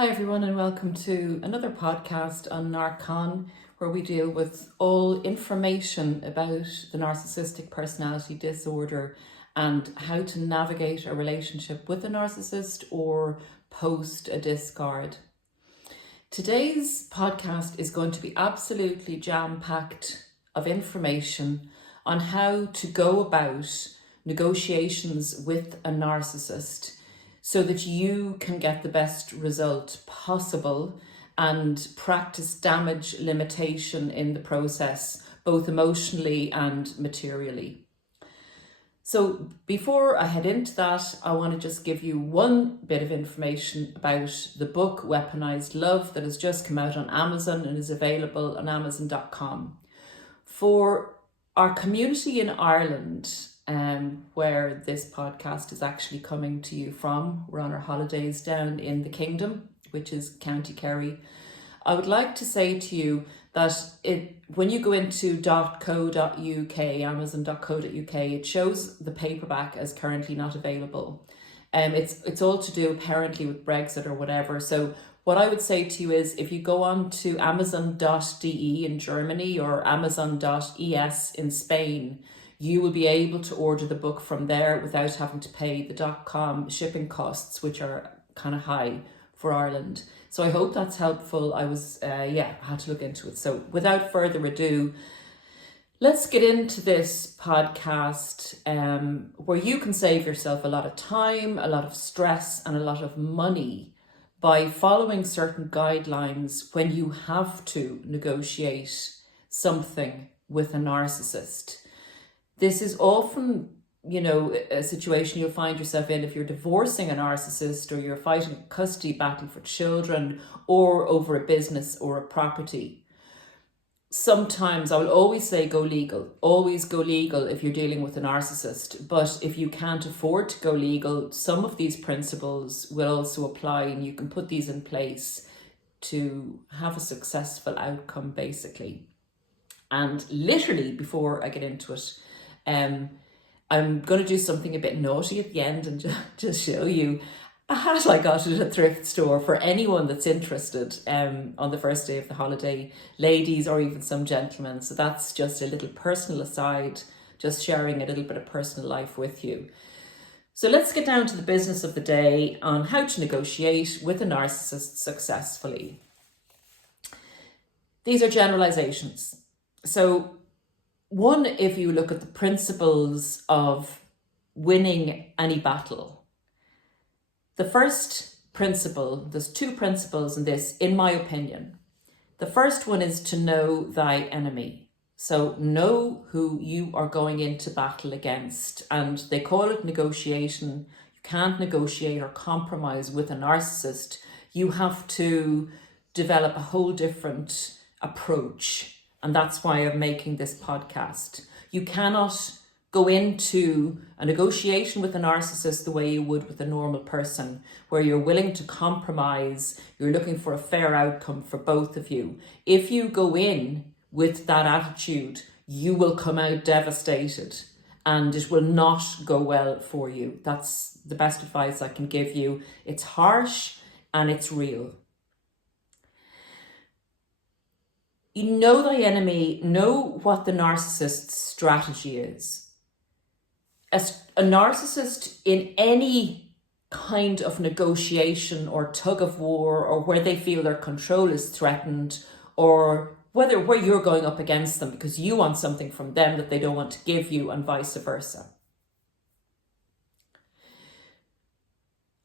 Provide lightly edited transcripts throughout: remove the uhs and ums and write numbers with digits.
Hi everyone, and welcome to another podcast on Narc Con, where we deal with all information about the narcissistic personality disorder and how to navigate a relationship with a narcissist or post a discard. Today's podcast is going to be absolutely jam-packed of information on how to go about negotiations with a narcissist, so that you can get the best result possible and practice damage limitation in the process, both emotionally and materially. So before I head into that, I want to just give you one bit of information about the book Weaponized Love that has just come out on Amazon and is available on amazon.com. For our community in Ireland, where this podcast is actually coming to you from. We're on our holidays down in the Kingdom, which is County Kerry. I would like to say to you that when you go into .co.uk, amazon.co.uk, it shows the paperback as currently not available. It's all to do apparently with Brexit or whatever. So what I would say to you is, if you go on to amazon.de in Germany or amazon.es in Spain, you will be able to order the book from there without having to pay the .com shipping costs, which are kind of high for Ireland. So I hope that's helpful. I had to look into it. So without further ado, let's get into this podcast where you can save yourself a lot of time, a lot of stress, and a lot of money by following certain guidelines when you have to negotiate something with a narcissist. This is often, a situation you'll find yourself in if you're divorcing a narcissist, or you're fighting a custody battle for children, or over a business or a property. Sometimes I will always say go legal. Always go legal if you're dealing with a narcissist. But if you can't afford to go legal, some of these principles will also apply, and you can put these in place to have a successful outcome, basically. And literally, before I get into it, I'm going to do something a bit naughty at the end and just show you a hat I got at a thrift store for anyone that's interested on the first day of the holiday, ladies or even some gentlemen. So that's just a little personal aside, just sharing a little bit of personal life with you. So let's get down to the business of the day on how to negotiate with a narcissist successfully. These are generalizations. So one, if you look at the principles of winning any battle, the first principle, there's two principles in this, in my opinion. The first one is to know thy enemy. So know who you are going into battle against. And they call it negotiation. You can't negotiate or compromise with a narcissist. You have to develop a whole different approach. And that's why I'm making this podcast. You cannot go into a negotiation with a narcissist the way you would with a normal person, where you're willing to compromise, you're looking for a fair outcome for both of you. If you go in with that attitude, you will come out devastated and it will not go well for you. That's the best advice I can give you. It's harsh and it's real. You know thy enemy, know what the narcissist's strategy is. A narcissist in any kind of negotiation or tug of war, or where they feel their control is threatened, or where you're going up against them because you want something from them that they don't want to give you, and vice versa.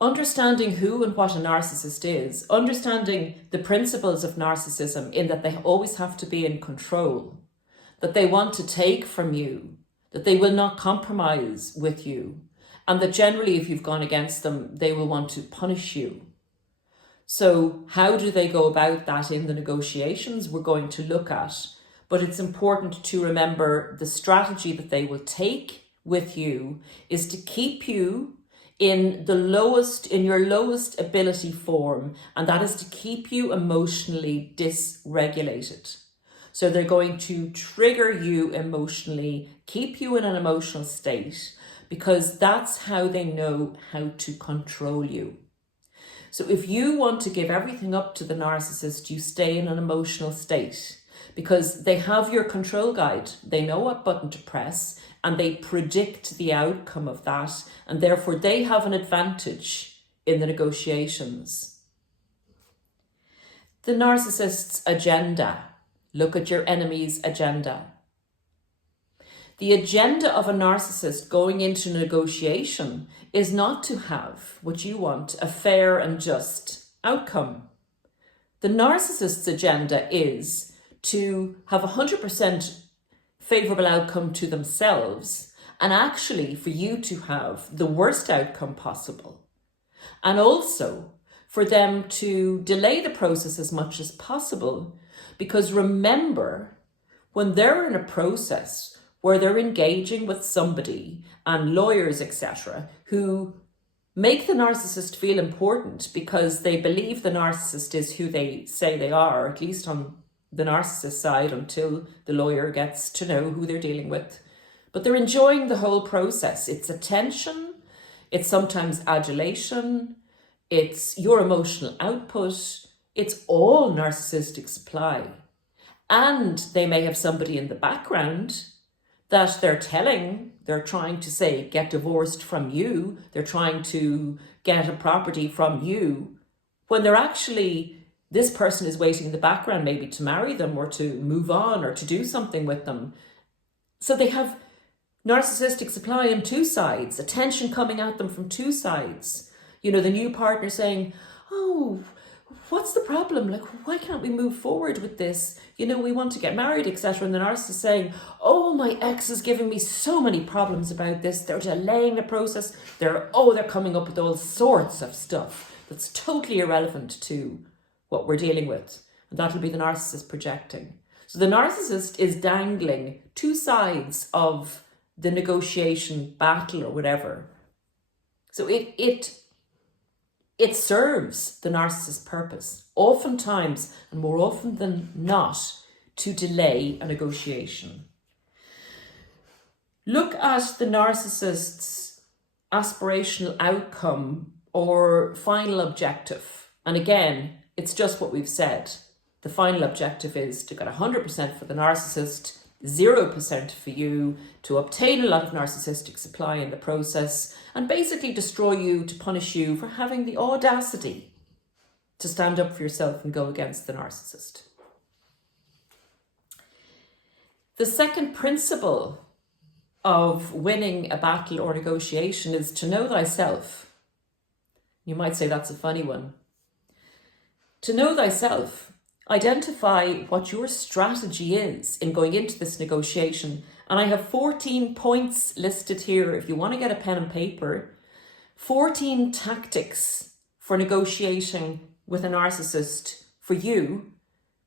Understanding who and what a narcissist is, understanding the principles of narcissism in that they always have to be in control, that they want to take from you, that they will not compromise with you, and that generally if you've gone against them, they will want to punish you. So how do they go about that in the negotiations? We're going to look at, but it's important to remember the strategy that they will take with you is to keep you in your lowest ability form, and that is to keep you emotionally dysregulated. So they're going to trigger you emotionally, keep you in an emotional state, because that's how they know how to control you. So if you want to give everything up to the narcissist, you stay in an emotional state because they have your control guide. They know what button to press and they predict the outcome of that. And therefore they have an advantage in the negotiations. The narcissist's agenda. Look at your enemy's agenda. The agenda of a narcissist going into negotiation is not to have what you want, a fair and just outcome. The narcissist's agenda is to have 100% favourable outcome to themselves and actually for you to have the worst outcome possible. And also for them to delay the process as much as possible, because remember, when they're in a process where they're engaging with somebody and lawyers, etc., who make the narcissist feel important because they believe the narcissist is who they say they are, at least on the narcissist side, until the lawyer gets to know who they're dealing with. But they're enjoying the whole process. It's attention, it's sometimes adulation, it's your emotional output, it's all narcissistic supply. And they may have somebody in the background that they're trying to say, get divorced from you. They're trying to get a property from you, when they're actually, this person is waiting in the background maybe to marry them or to move on or to do something with them. So they have narcissistic supply on two sides, attention coming at them from two sides. You know, the new partner saying, oh, what's the problem? Like, why can't we move forward with this? You know, we want to get married, etc. And the narcissist is saying, oh, my ex is giving me so many problems about this. They're delaying the process. They're coming up with all sorts of stuff that's totally irrelevant to what we're dealing with. And that'll be the narcissist projecting. So the narcissist is dangling two sides of the negotiation battle or whatever. So it serves the narcissist's purpose, oftentimes and more often than not, to delay a negotiation. Look at the narcissist's aspirational outcome or final objective. And again, it's just what we've said. The final objective is to get 100% for the narcissist, 0% for you, to obtain a lot of narcissistic supply in the process, and basically destroy you, to punish you for having the audacity to stand up for yourself and go against the narcissist. The second principle of winning a battle or negotiation is to know thyself. You might say that's a funny one. To know thyself, identify what your strategy is in going into this negotiation. And I have 14 points listed here if you want to get a pen and paper. 14 tactics for negotiating with a narcissist for you,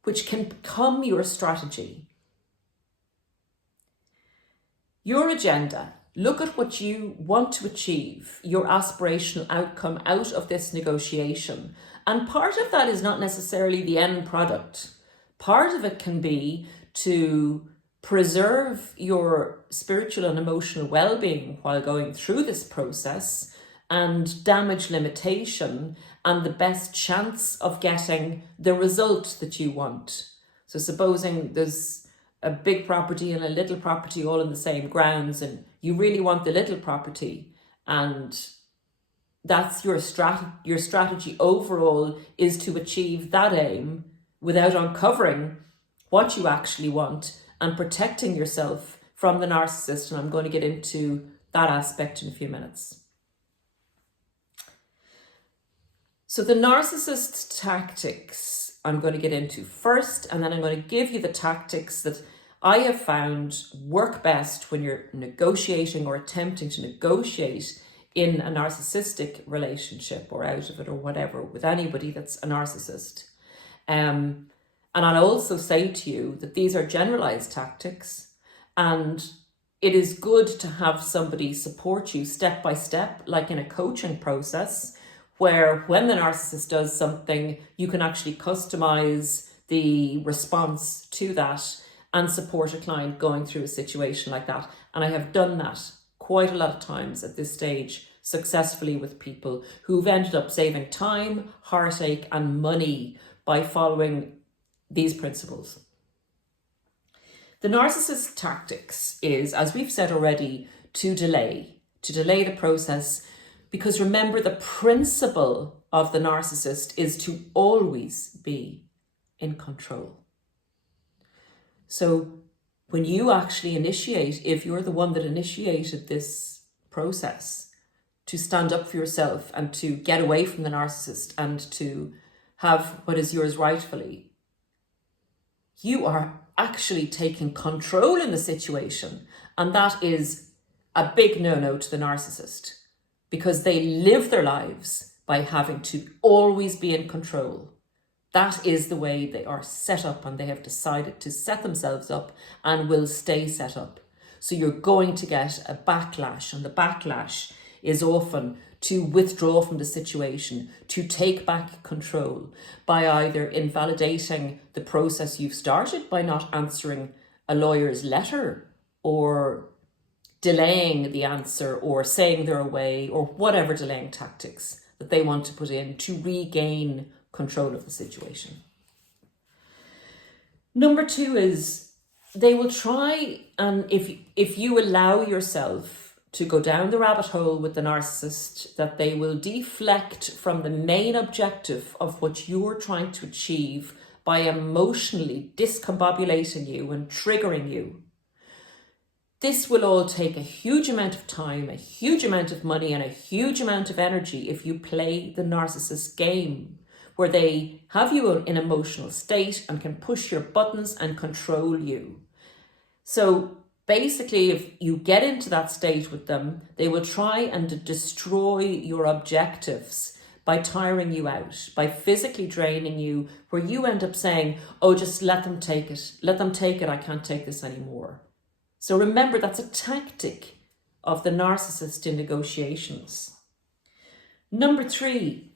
which can become your strategy. Your agenda. Look at what you want to achieve, your aspirational outcome out of this negotiation. And part of that is not necessarily the end product. Part of it can be to preserve your spiritual and emotional well-being while going through this process, and damage limitation and the best chance of getting the result that you want. So supposing there's a big property and a little property all in the same grounds, and you really want the little property, and that's your strategy overall is to achieve that aim without uncovering what you actually want and protecting yourself from the narcissist. And I'm going to get into that aspect in a few minutes. So the narcissist's tactics I'm going to get into first, and then I'm going to give you the tactics that I have found work best when you're negotiating or attempting to negotiate in a narcissistic relationship or out of it or whatever with anybody that's a narcissist. And I'll also say to you that these are generalized tactics, and it is good to have somebody support you step by step, like in a coaching process, where when the narcissist does something, you can actually customize the response to that and support a client going through a situation like that. And I have done that quite a lot of times at this stage, successfully with people who've ended up saving time, heartache, and money by following these principles. The narcissist tactics is, as we've said already, to delay the process, because remember, the principle of the narcissist is to always be in control. So when you actually initiate, if you're the one that initiated this process, to stand up for yourself and to get away from the narcissist and to have what is yours rightfully, you are actually taking control in the situation. And that is a big no-no to the narcissist, because they live their lives by having to always be in control. That is the way they are set up, and they have decided to set themselves up and will stay set up. So you're going to get a backlash, and the backlash is often to withdraw from the situation, to take back control by either invalidating the process you've started by not answering a lawyer's letter, or delaying the answer, or saying they're away, or whatever delaying tactics that they want to put in to regain control of the situation. Number 2 is they will try, and if you allow yourself to go down the rabbit hole with the narcissist, that they will deflect from the main objective of what you're trying to achieve by emotionally discombobulating you and triggering you. This will all take a huge amount of time, a huge amount of money, and a huge amount of energy if you play the narcissist game, where they have you in an emotional state and can push your buttons and control you. So basically, if you get into that state with them, they will try and destroy your objectives by tiring you out, by physically draining you, where you end up saying, oh, just let them take it. Let them take it. I can't take this anymore. So remember, that's a tactic of the narcissist in negotiations. Number 3,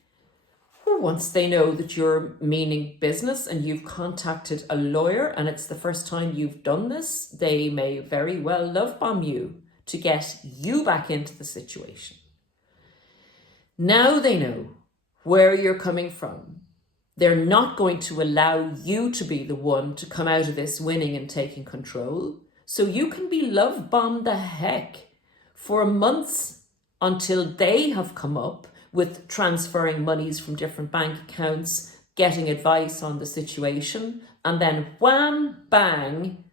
once they know that you're meaning business and you've contacted a lawyer and it's the first time you've done this, they may very well love bomb you to get you back into the situation. Now they know where you're coming from. They're not going to allow you to be the one to come out of this winning and taking control. So you can be love bombed the heck for months until they have come up with transferring monies from different bank accounts, getting advice on the situation, and then wham, bang,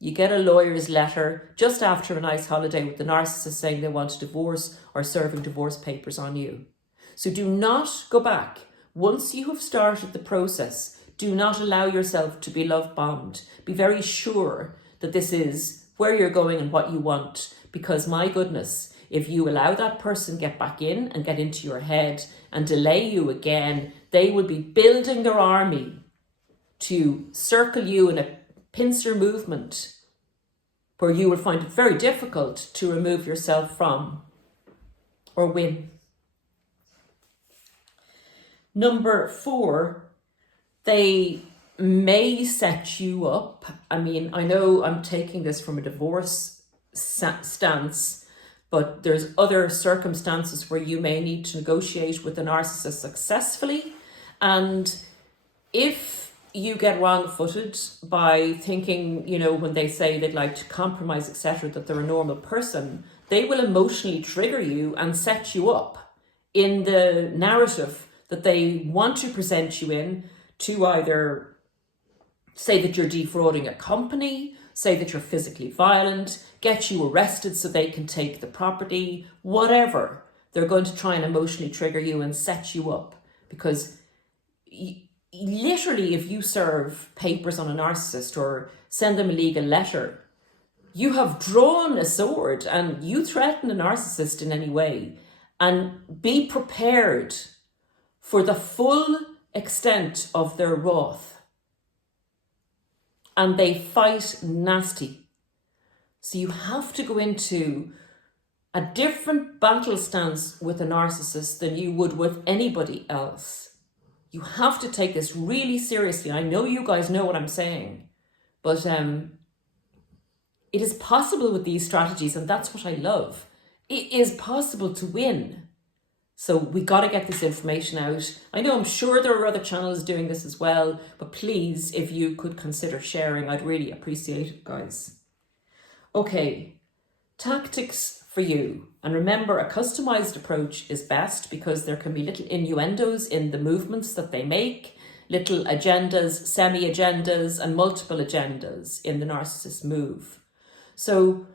you get a lawyer's letter just after a nice holiday with the narcissist saying they want a divorce or serving divorce papers on you. So do not go back. Once you have started the process, do not allow yourself to be love bombed. Be very sure that this is where you're going and what you want, because my goodness, if you allow that person get back in and get into your head and delay you again, they will be building their army to circle you in a pincer movement where you will find it very difficult to remove yourself from or win. Number 4, they may set you up. I mean, I know I'm taking this from a divorce stance, but there's other circumstances where you may need to negotiate with a narcissist successfully. And if you get wrong-footed by thinking, you know, when they say they'd like to compromise, etc., that they're a normal person, they will emotionally trigger you and set you up in the narrative that they want to present you in, to either say that you're defrauding a company, say that you're physically violent, get you arrested so they can take the property, whatever. They're going to try and emotionally trigger you and set you up, because literally if you serve papers on a narcissist or send them a legal letter, you have drawn a sword and you threaten a narcissist in any way. And be prepared for the full extent of their wrath. And they fight nasty. So you have to go into a different battle stance with a narcissist than you would with anybody else. You have to take this really seriously. I know you guys know what I'm saying, but it is possible with these strategies, and that's what I love. it is possible to win. So we got to get this information out. I know, I'm sure there are other channels doing this as well, but please, if you could consider sharing, I'd really appreciate it, guys. Okay, tactics for you. And remember, a customized approach is best because there can be little innuendos in the movements that they make, little agendas, semi-agendas, and multiple agendas in the narcissist move. So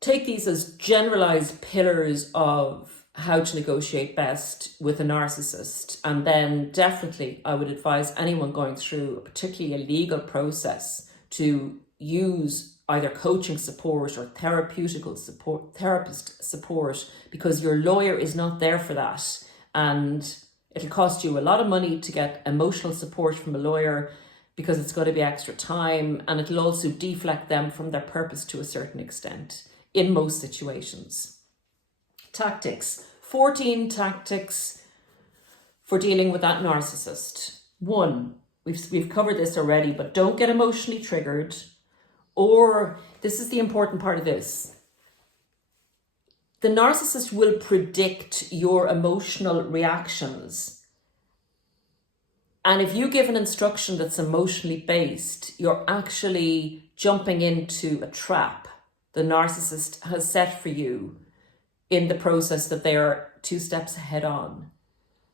take these as generalized pillars of how to negotiate best with a narcissist. And then definitely I would advise anyone going through a particularly a legal process to use either coaching support or therapist support, because your lawyer is not there for that. And it'll cost you a lot of money to get emotional support from a lawyer because it's got to be extra time, and it'll also deflect them from their purpose to a certain extent in most situations. Tactics. 14 tactics for dealing with that narcissist. 1, we've covered this already, but don't get emotionally triggered. Or, this is the important part of this, the narcissist will predict your emotional reactions. And if you give an instruction that's emotionally based, you're actually jumping into a trap the narcissist has set for you in the process that they are 2 steps ahead on.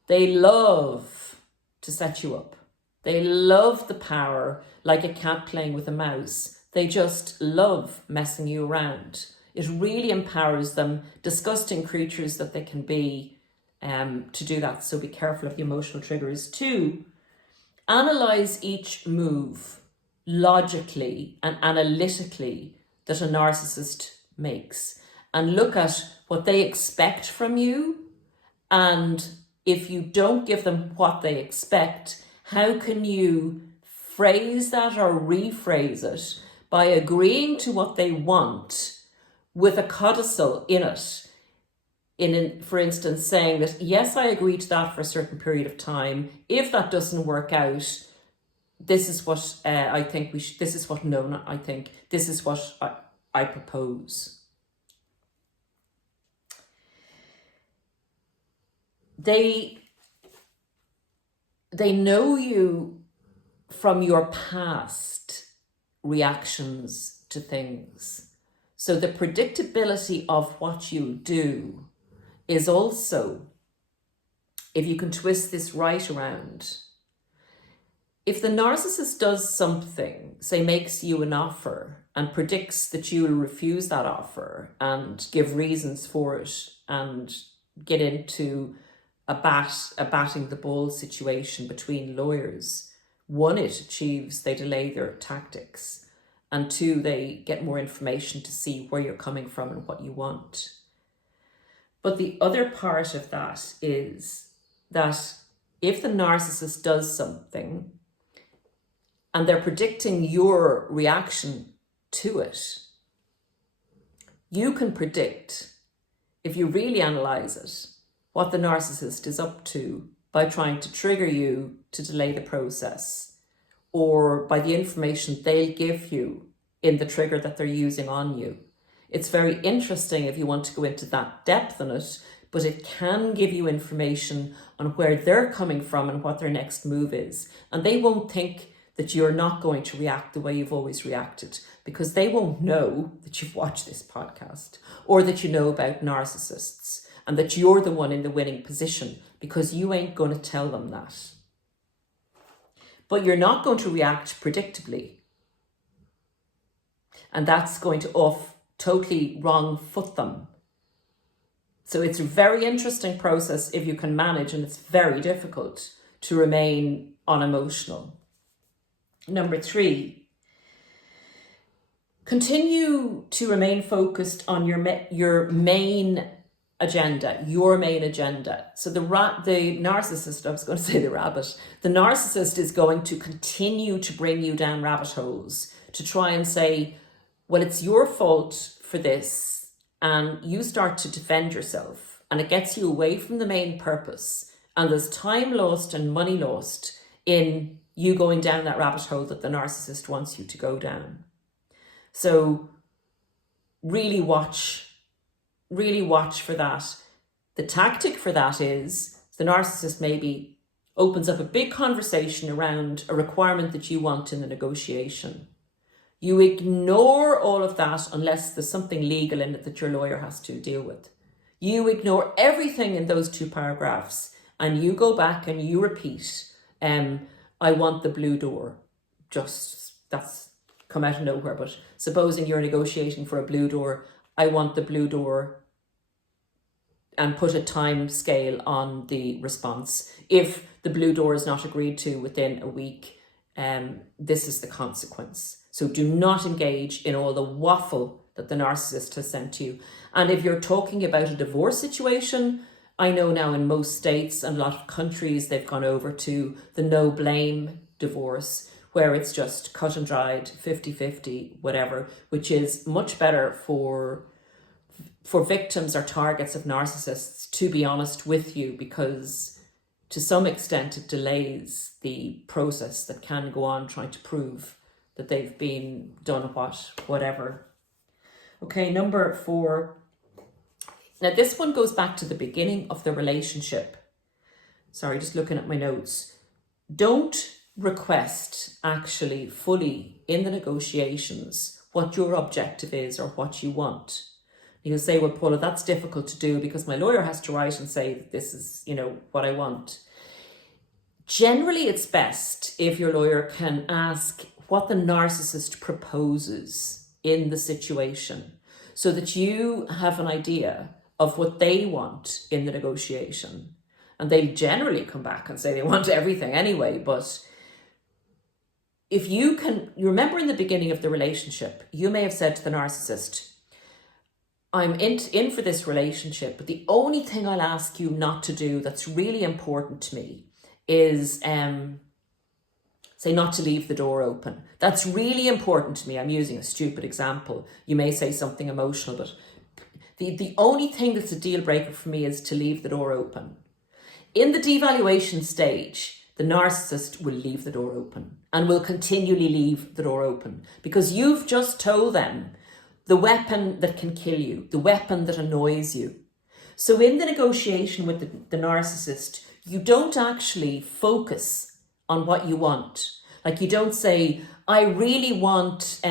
They love to set you up. They love the power, like a cat playing with a mouse. They just love messing you around. It really empowers them, disgusting creatures that they can be, to do that. So be careful of the emotional triggers. 2, analyze each move logically and analytically that a narcissist makes, and look at what they expect from you. And if you don't give them what they expect, how can you phrase that or rephrase it by agreeing to what they want with a codicil in it? For instance, saying that, yes, I agree to that for a certain period of time. If that doesn't work out, this is what I think we should, this is what, no, not I think, this is what I propose. They know you from your past reactions to things. So the predictability of what you do is also, if you can twist this right around, if the narcissist does something, say makes you an offer and predicts that you will refuse that offer and give reasons for it and get into a batting the ball situation between lawyers, 1, it achieves, they delay their tactics, and 2, they get more information to see where you're coming from and what you want. But the other part of that is that if the narcissist does something and they're predicting your reaction to it, you can predict, if you really analyze it, what the narcissist is up to by trying to trigger you to delay the process, or by the information they'll give you in the trigger that they're using on you. It's very interesting if you want to go into that depth in it, but it can give you information on where they're coming from and what their next move is. And they won't think that you're not going to react the way you've always reacted, because they won't know that you've watched this podcast or that you know about narcissists and that you're the one in the winning position, because you ain't going to tell them that. But you're not going to react predictably. And that's going to totally wrong foot them. So it's a very interesting process if you can manage, and it's very difficult to remain unemotional. Number 3, continue to remain focused on your main agenda, So the narcissist, I was going to say the rabbit, the narcissist is going to continue to bring you down rabbit holes to try and say, well, it's your fault for this, and you start to defend yourself, and it gets you away from the main purpose, and there's time lost and money lost in you going down that rabbit hole that the narcissist wants you to go down. So really watch for that. The tactic for that is the narcissist maybe opens up a big conversation around a requirement that you want in the negotiation. You ignore all of that unless there's something legal in it that your lawyer has to deal with. You ignore everything in those 2 paragraphs and you go back and you repeat, I want the blue door. That's come out of nowhere, but supposing you're negotiating for a blue door, I want the blue door, and put a time scale on the response. If the blue door is not agreed to within a week, this is the consequence. So do not engage in all the waffle that the narcissist has sent you. And if you're talking about a divorce situation, I know now in most states and a lot of countries, they've gone over to the no blame divorce, where it's just cut and dried, 50-50, whatever, which is much better for victims or targets of narcissists, to be honest with you, because to some extent it delays the process that can go on trying to prove that they've been done whatever. Okay, number 4. Now this one goes back to the beginning of the relationship. Sorry, just looking at my notes. Don't request actually fully in the negotiations what your objective is or what you want. You say, well, Paula, that's difficult to do because my lawyer has to write and say that this is, what I want. Generally, it's best if your lawyer can ask what the narcissist proposes in the situation so that you have an idea of what they want in the negotiation. And they'll generally come back and say they want everything anyway. But if you remember in the beginning of the relationship, you may have said to the narcissist, I'm in for this relationship, but the only thing I'll ask you not to do that's really important to me is say not to leave the door open. That's really important to me. I'm using a stupid example. You may say something emotional, but the only thing that's a deal breaker for me is to leave the door open. In the devaluation stage, the narcissist will leave the door open and will continually leave the door open because you've just told them the weapon that can kill you, the weapon that annoys you. So in the negotiation with the narcissist, you don't actually focus on what you want. Like you don't say, I really want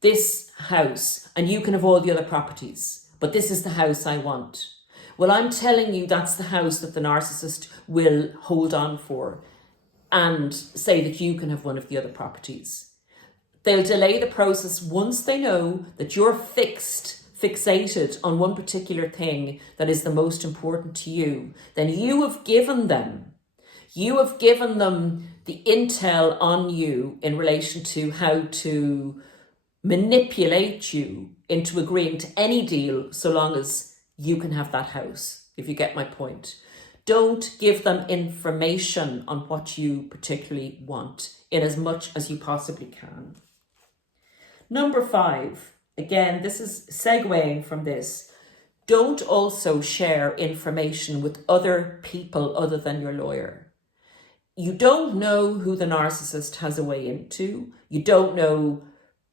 this house and you can have all the other properties, but this is the house I want. Well, I'm telling you that's the house that the narcissist will hold on for and say that you can have one of the other properties. They'll delay the process once they know that you're fixated on one particular thing that is the most important to you. Then you have given them the intel on you in relation to how to manipulate you into agreeing to any deal so long as you can have that house, if you get my point. Don't give them information on what you particularly want in as much as you possibly can. Number 5, again, this is segueing from this. Don't also share information with other people other than your lawyer. You don't know who the narcissist has a way into. You don't know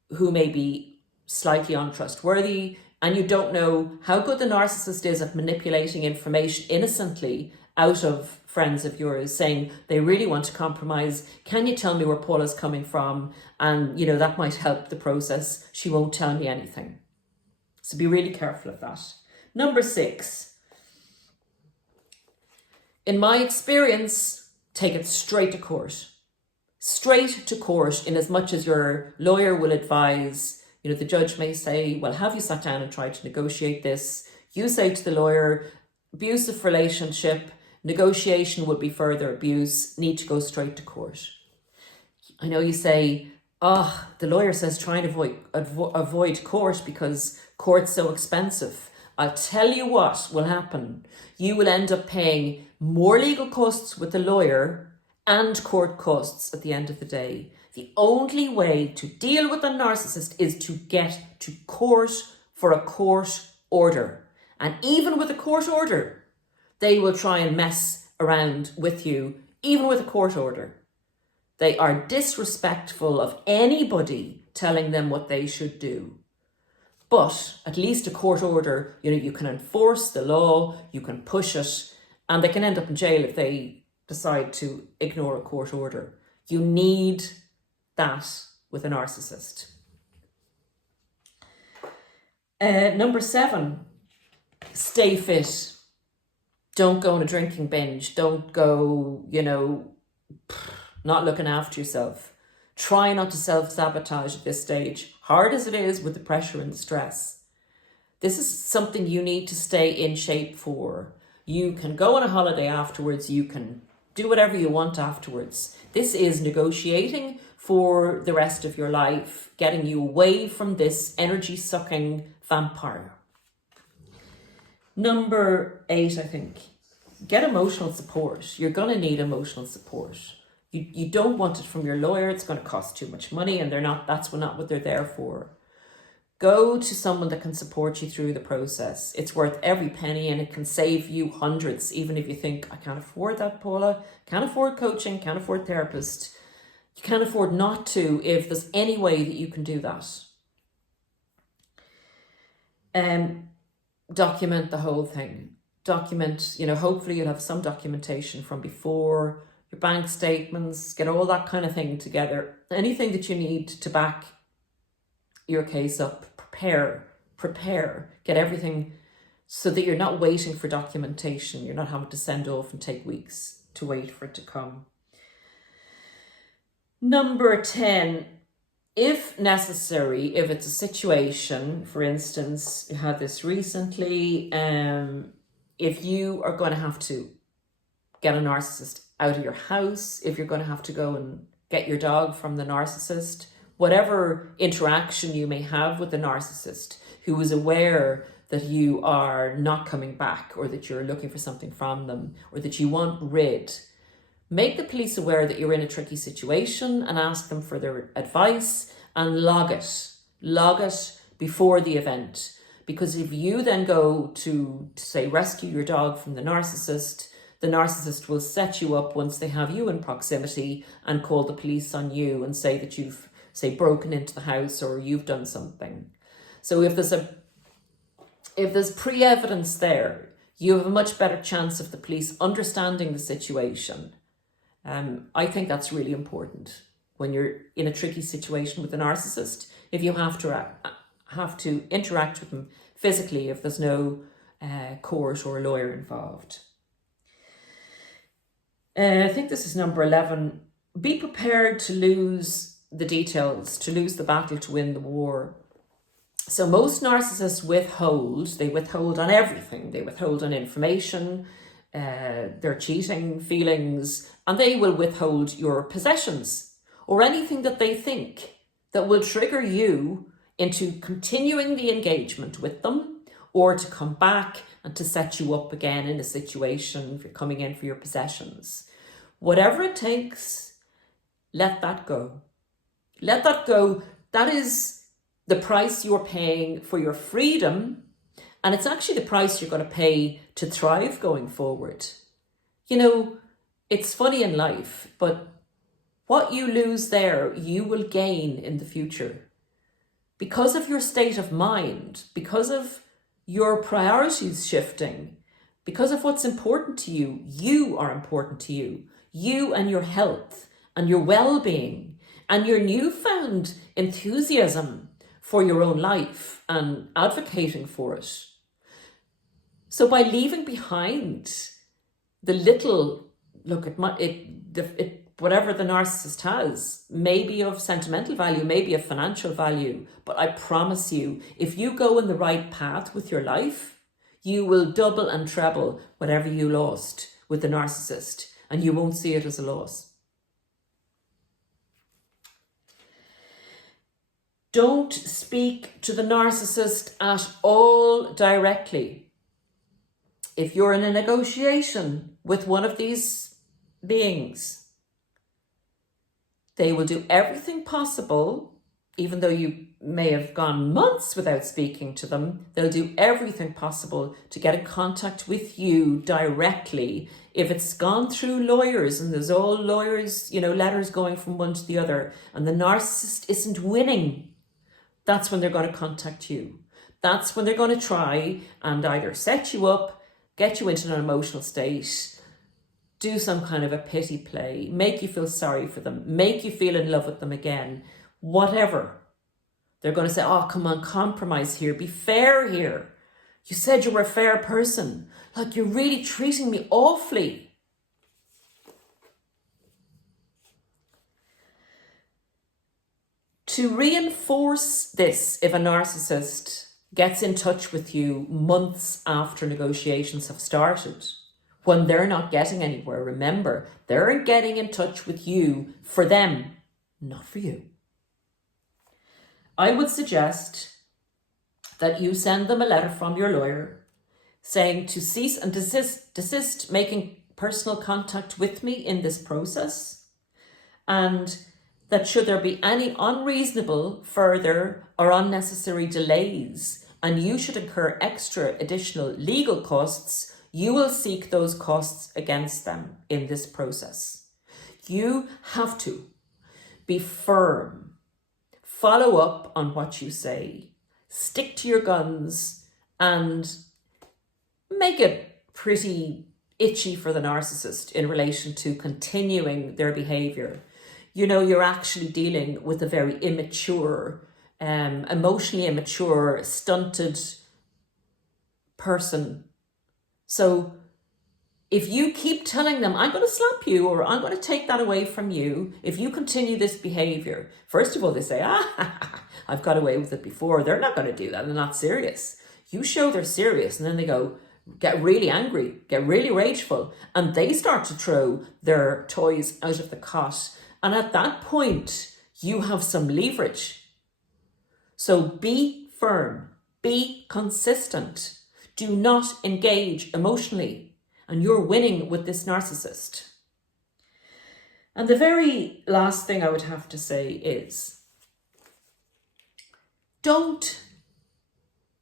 who may be slightly untrustworthy, and you don't know how good the narcissist is at manipulating information innocently out of friends of yours, saying they really want to compromise. Can you tell me where Paula's coming from? And, that might help the process. She won't tell me anything. So be really careful of that. Number 6. In my experience, take it straight to court. Straight to court, in as much as your lawyer will advise. The judge may say, well, have you sat down and tried to negotiate this? You say to the lawyer, abusive relationship, negotiation would be further abuse, need to go straight to court. I know you say, the lawyer says try and avoid court because court's so expensive. I'll tell you what will happen. You will end up paying more legal costs with the lawyer and court costs at the end of the day. The only way to deal with a narcissist is to get to court for a court order. And even with a court order, they will try and mess around with you, even with a court order. They are disrespectful of anybody telling them what they should do. But at least a court order, you can enforce the law, you can push it, and they can end up in jail if they decide to ignore a court order. You need that with a narcissist. Number 7, stay fit. Don't go on a drinking binge. Don't go, not looking after yourself. Try not to self-sabotage at this stage, hard as it is with the pressure and the stress. This is something you need to stay in shape for. You can go on a holiday afterwards. You can do whatever you want afterwards. This is negotiating for the rest of your life, getting you away from this energy-sucking vampire. Number 8, I think, get emotional support. You're going to need emotional support. You don't want it from your lawyer. It's going to cost too much money, and that's not what they're there for. Go to someone that can support you through the process. It's worth every penny, and it can save you hundreds, even if you think, I can't afford that, Paula. Can't afford coaching, can't afford therapist. You can't afford not to if there's any way that you can do that. Document the whole thing. Document, hopefully you'll have some documentation from before, your bank statements, get all that kind of thing together. Anything that you need to back your case up, prepare, get everything so that you're not waiting for documentation. You're not having to send off and take weeks to wait for it to come. Number 10, if necessary, if it's a situation, for instance, you had this recently, if you are going to have to get a narcissist out of your house, if you're going to have to go and get your dog from the narcissist, whatever interaction you may have with the narcissist who is aware that you are not coming back, or that you're looking for something from them, or that you want rid, make the police aware that you're in a tricky situation and ask them for their advice, and log it before the event. Because if you then go to say, rescue your dog from the narcissist will set you up once they have you in proximity and call the police on you and say that you've, say, broken into the house or you've done something. So if there's pre-evidence there, you have a much better chance of the police understanding the situation. I think that's really important when you're in a tricky situation with a narcissist. If you have to interact with them physically, if there's no court or lawyer involved. I think this is number 11. Be prepared to lose the details, to lose the battle, to win the war. So most narcissists withhold on everything. They withhold on information, their cheating feelings, and they will withhold your possessions or anything that they think that will trigger you into continuing the engagement with them, or to come back and to set you up again in a situation if you're coming in for your possessions. Whatever it takes, let that go. Let that go. That is the price you're paying for your freedom, and it's actually the price you're going to pay to thrive going forward. It's funny in life, but what you lose there, you will gain in the future. Because of your state of mind, because of your priorities shifting, because of what's important to you, you are important to you. You and your health and your well-being and your newfound enthusiasm for your own life and advocating for it. So by leaving behind the little, whatever the narcissist has, maybe of sentimental value, maybe of financial value, but I promise you, if you go in the right path with your life, you will double and treble whatever you lost with the narcissist, and you won't see it as a loss. Don't speak to the narcissist at all directly. If you're in a negotiation with one of these beings, they will do everything possible, even though you may have gone months without speaking to them, they'll do everything possible to get in contact with you directly. If it's gone through lawyers, and there's all lawyers, letters going from one to the other, and the narcissist isn't winning, that's when they're going to contact you. That's when they're going to try and either set you up, get you into an emotional state, do some kind of a pity play, make you feel sorry for them, make you feel in love with them again, whatever. They're going to say, oh, come on, compromise here, be fair here. You said you were a fair person. Like, you're really treating me awfully. To reinforce this, if a narcissist gets in touch with you months after negotiations have started, when they're not getting anywhere, remember, they're getting in touch with you for them, not for you. I would suggest that you send them a letter from your lawyer saying to cease and desist making personal contact with me in this process, and that should there be any unreasonable, further or unnecessary delays and you should incur extra additional legal costs, you will seek those costs against them in this process. You have to be firm, follow up on what you say, stick to your guns, and make it pretty itchy for the narcissist in relation to continuing their behaviour. You know, you're actually dealing with a very immature, emotionally immature, stunted person. So if you keep telling them, I'm going to slap you or I'm going to take that away from you, if you continue this behaviour, first of all, they say, I've got away with it before. They're not going to do that. They're not serious. You show they're serious, and then they go, get really angry, get really rageful, and they start to throw their toys out of the cot. And at that point, you have some leverage. So be firm, be consistent. Do not engage emotionally, and you're winning with this narcissist. And the very last thing I would have to say is, don't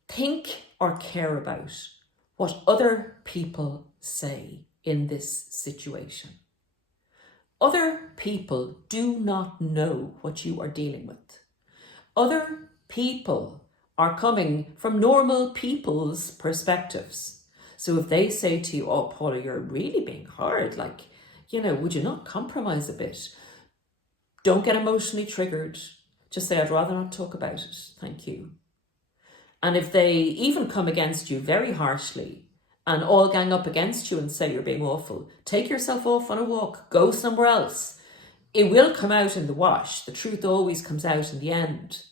think or care about what other people say in this situation. Other people do not know what you are dealing with. Other people are coming from normal people's perspectives. So if they say to you, oh, Paula, you're really being hard, like, you know, would you not compromise a bit? Don't get emotionally triggered. Just say, I'd rather not talk about it. Thank you. And if they even come against you very harshly and all gang up against you and say you're being awful, take yourself off on a walk, go somewhere else. It will come out in the wash. The truth always comes out in the end.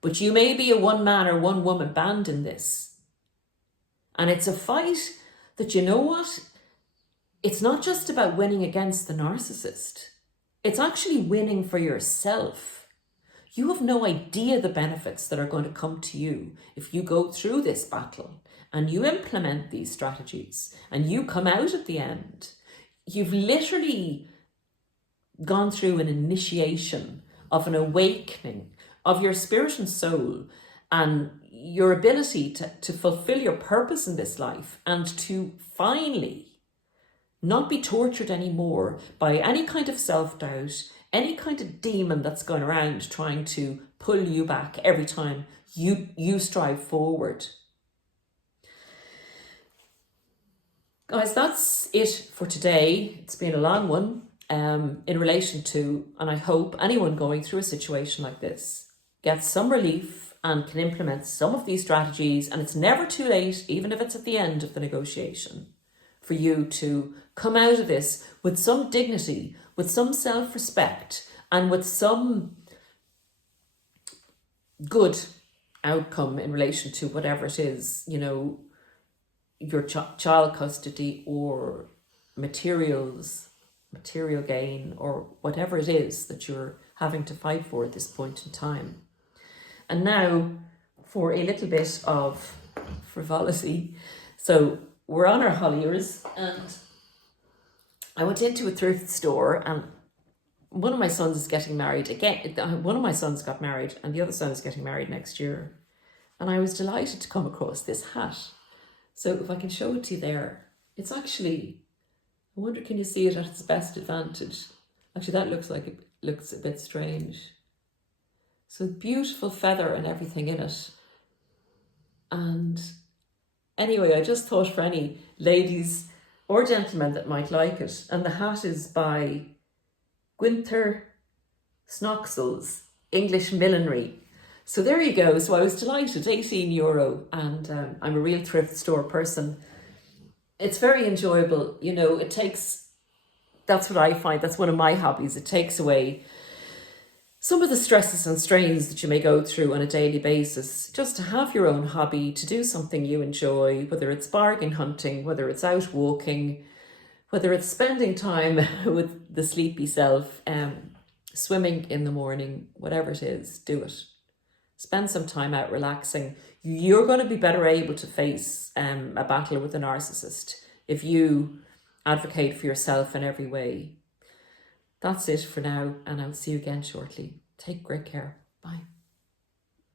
But you may be a one-man or one-woman band in this. And it's a fight that, you know what? It's not just about winning against the narcissist. It's actually winning for yourself. You have no idea the benefits that are going to come to you if you go through this battle and you implement these strategies and you come out at the end. You've literally gone through an initiation of an awakening of your spirit and soul and your ability to fulfill your purpose in this life and to finally not be tortured anymore by any kind of self-doubt, any kind of demon that's going around trying to pull you back every time you strive forward. Guys, that's it for today. It's been a long one in relation to, and I hope anyone going through a situation like this gets some relief and can implement some of these strategies. And it's never too late, even if it's at the end of the negotiation, for you to come out of this with some dignity, with some self-respect, and with some good outcome in relation to whatever it is, you know, your child custody or material gain or whatever it is that you're having to fight for at this point in time. And now for a little bit of frivolity. So we're on our holiers, and I went into a thrift store, and one of my sons is getting married again. One of my sons got married and the other son is getting married next year. And I was delighted to come across this hat. So if I can show it to you there, it's actually, I wonder, can you see it at its best advantage? Actually, that looks like it looks a bit strange. So beautiful feather and everything in it. And anyway, I just thought for any ladies or gentlemen that might like it, and the hat is by Gwynter Snoxels, English Millinery. So there you go. So I was delighted, €18, and I'm a real thrift store person. It's very enjoyable. You know, that's what I find, that's one of my hobbies. It takes away some of the stresses and strains that you may go through on a daily basis, just to have your own hobby, to do something you enjoy, whether it's bargain hunting, whether it's out walking, whether it's spending time with the sleepy self, swimming in the morning, whatever it is, do it. Spend some time out relaxing. You're going to be better able to face a battle with a narcissist if you advocate for yourself in every way. That's it for now, and I'll see you again shortly. Take great care. Bye.